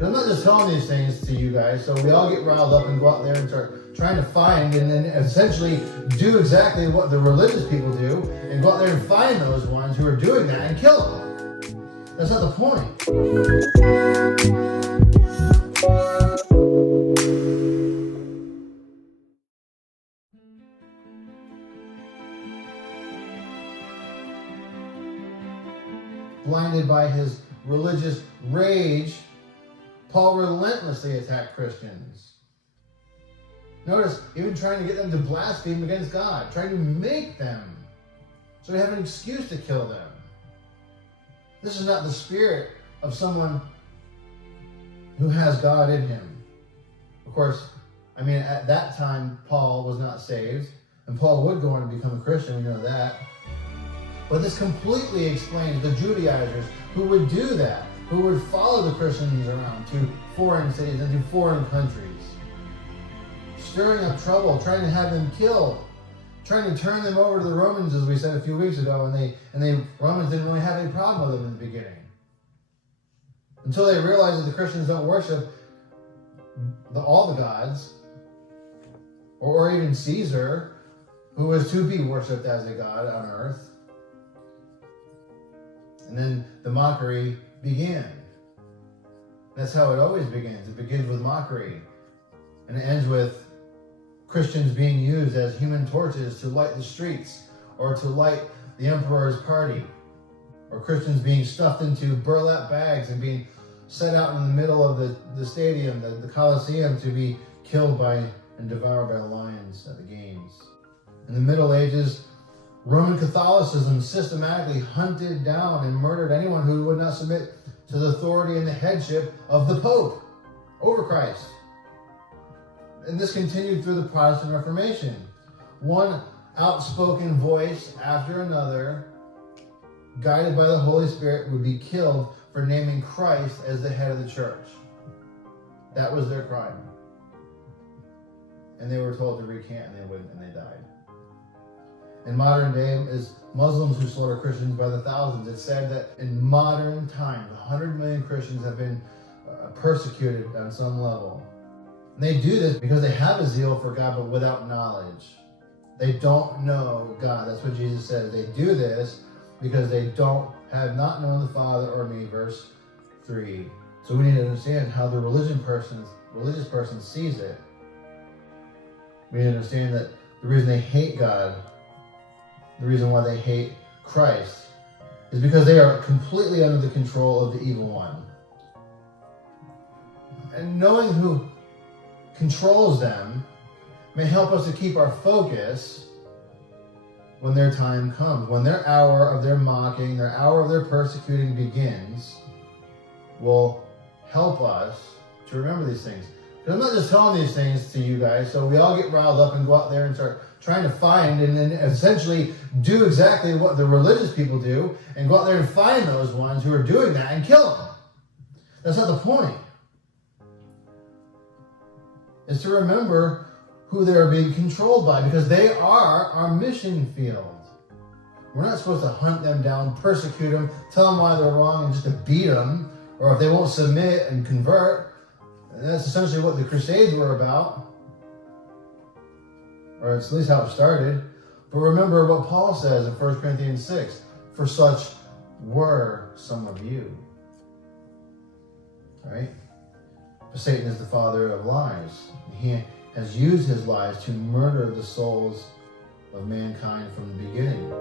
I'm not just telling these things to you guys so we all get riled up and go out there and start trying to find and then essentially do exactly what the religious people do and go out there and find those ones who are doing that and kill them. That's not the point. Blinded by his religious rage, Paul relentlessly attacked Christians. Notice, even trying to get them to blaspheme against God, trying to make them so they have an excuse to kill them. This is not the spirit of someone who has God in him. Of course, at that time, Paul was not saved, and Paul would go on to become a Christian, we know that. But this completely explains the Judaizers who would do that, who would follow the Christians around to foreign cities and to foreign countries, stirring up trouble, trying to have them killed, trying to turn them over to the Romans, as we said a few weeks ago, and the Romans didn't really have any problem with them in the beginning. Until they realized that the Christians don't worship all the gods, or even Caesar, who was to be worshipped as a god on earth. And then the mockery began. That's how it always begins. It begins with mockery. And it ends with Christians being used as human torches to light the streets or to light the emperor's party. Or Christians being stuffed into burlap bags and being set out in the middle of the stadium, the Colosseum, to be killed by and devoured by lions at the games. In the Middle Ages, Roman Catholicism systematically hunted down and murdered anyone who would not submit to the authority and the headship of the Pope over Christ. And this continued through the Protestant Reformation. One outspoken voice after another, guided by the Holy Spirit, would be killed for naming Christ as the head of the church. That was their crime. And they were told to recant, and they wouldn't, and they died. In modern day, as Muslims who slaughter Christians by the thousands, it's said that in modern times, 100 million Christians have been persecuted on some level. And they do this because they have a zeal for God, but without knowledge. They don't know God. That's what Jesus said. They do this because they have not known the Father or me, verse 3. So we need to understand how the religious person sees it. We need to understand that the reason they hate God, the reason why they hate Christ, is because they are completely under the control of the evil one. And knowing who controls them may help us to keep our focus when their time comes. When their hour of their mocking, their hour of their persecuting begins, will help us to remember these things. I'm not just telling these things to you guys so we all get riled up and go out there and start trying to find and then essentially do exactly what the religious people do and go out there and find those ones who are doing that and kill them. That's not the point. It's to remember who they're being controlled by, because they are our mission field. We're not supposed to hunt them down, persecute them, tell them why they're wrong and just to beat them, or if they won't submit and convert. And that's essentially what the Crusades were about. Or it's at least how it started. But remember what Paul says in 1 Corinthians 6. For such were some of you. All right? But Satan is the father of lies. He has used his lies to murder the souls of mankind from the beginning.